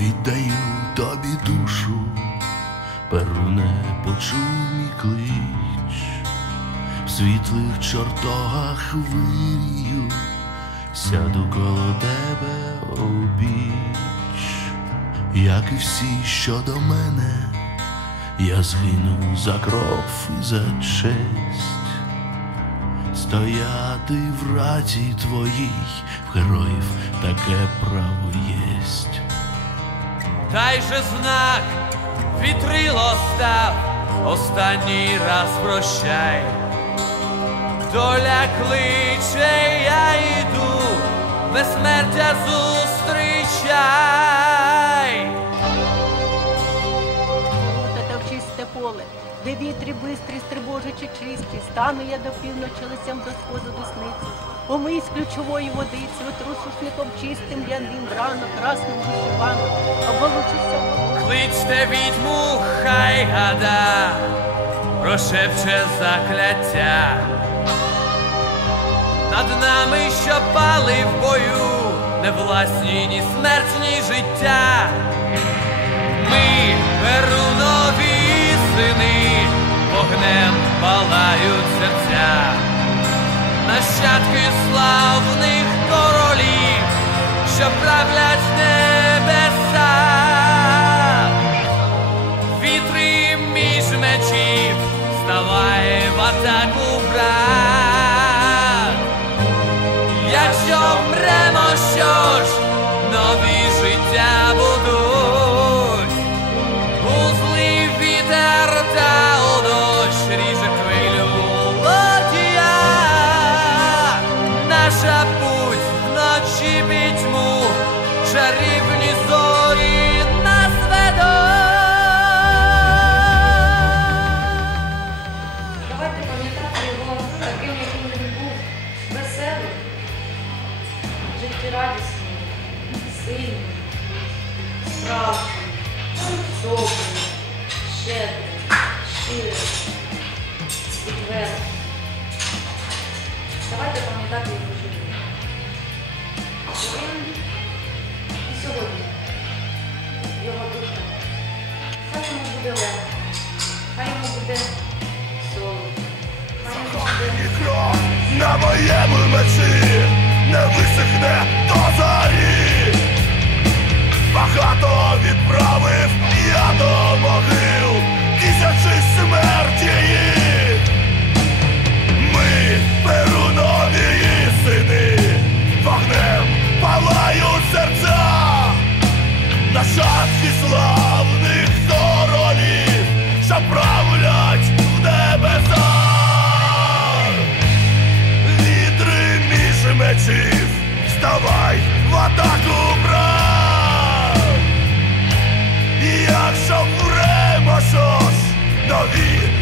віддаю тобі душу, Перуне, почуй мій клич, в світлих чортогах вирію, сяду коло тебе обіч, як і всі, що до мене, я згину за кров і за честь. Стояти в раді твоїй, в героїв таке право єсть. Дай же знак, вітрило став, останній раз прощай. Доля кличе, я йду, безсмертя зустрічай. Де вітрі бистрі, стрибожичі чисті, стану я до півночі лицем до сходу десниці. Помий з ключової водиці, отру сушником чистим, ряним, рано, красним вишиваном, оболучися водою. Кличте відьму, хай гада, прошепче закляття. Над нами, що пали в бою, не власні ні смерть, ні життя. Ми перунові сини, вогнем палають серця, нащадки славних королів, що правлять небеса, вітри між мечів, ставай в атаку брат. Наша путь вночі пітьму, чарівні зорі нас ведуть. Давайте пам'ятати його таким, яким він був веселим, життєрадісним, сильним, справжнім, добрим, щедрим, щирим, відвертим. Давайте пам'ятати він і сьогодні його душа. Хай йому буде легко, хай йому буде солодко, хай йому буде. На моєму мечі не висихне до зарі. Багато І Якщо